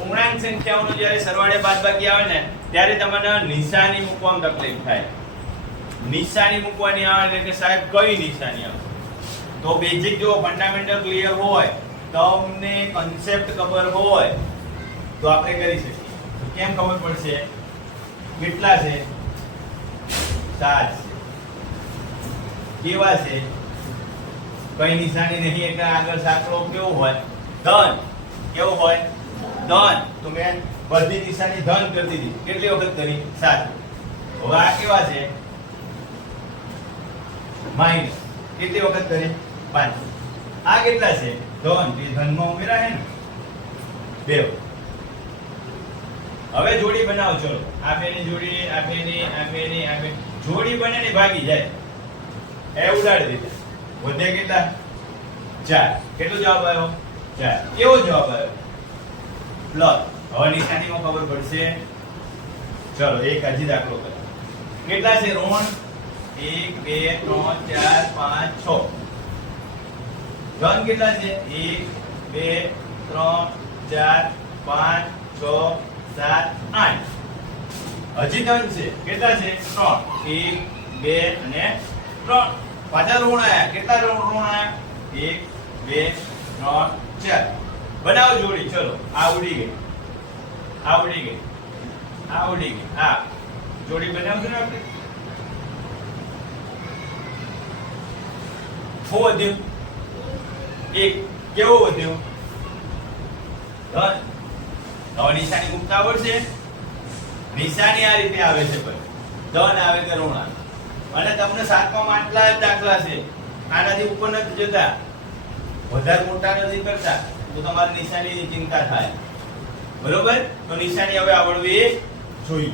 પૂર્ણાંક સંખ્યાઓનો જ્યારે સરવાળે બાદબાકી આવે ને ત્યારે તમને નિશાની મૂકવામાં તકલીફ થાય. નિશાની મૂકવાની આવે એટલે કે સાહેબ કઈ નિશાની આવે? તો બેઝિક જો ફંડામેન્ટલ ક્લિયર હોય, તમને કન્સેપ્ટ ખબર હોય તો આપણે કરી શકીએ. કેમ ખબર પડશે? કેટલા છે? 7 છે. કેવા છે? કઈ નિશાની નહીં એટલે આગળ સાંકળો કેવો હોય? ધન. કેવો હોય? ધન. તો મેં બધી નિશાની ધન કરી દીધી. કેટલી વખત કરી? 7. હવે આ કેવા છે? માઈનસ. કેટલી વખત કરી? 5. આ કેટલા છે? ધન. તે ધનમાં ઉમેરા હે ને 2. હવે જોડી બનાવો. ચલો આ બેની જોડી, આ બેની, આ બેની, આ બે જોડી બને ને ભાગી જાય. એ ઉડાડી દીધા. વધે કેટલા? 4. કેટલો જવાબ આવ્યો? 4. કેવો જવાબ આવ્યો? પ્લસ. હવે નિશાનીમાં ખબર પડશે. ચલો એક હજી દાખલો કરો. કેટલા છે ઋણ? 1 2 3 4 5 6. ધન કેટલા છે? 1 2 3 4 5 6 7 8. હજી ધન છે. કેટલા છે? 3. 1 2 અને 3. પાછા ઋણ આયા. કેટલા ઋણ આયા? 1 2 3 4. બનાવો જોડી. ચલો આ ઉડી ગઈ, આ ઉડી ગઈ, આ ઉડી ગઈ. આ જોડી બનાવશું ને આપણે. શું વધ્યું? 1. કેવો વધ્યો? ધન. હવે નિશાની મૂકતા આવડશે? નિશાની આ રીતે આવે છે ભાઈ. ધન આવે કે ઋણ આવે. અને તમને 7માં આટલા જ દાખલા છે, આનાથી ઉપર નથી જતા, વધારે મોટા નથી કરતા, તો તમારી નિશાનીની ચિંતા થાય. બરોબર? તો નિશાની હવે આવડવી જોઈએ.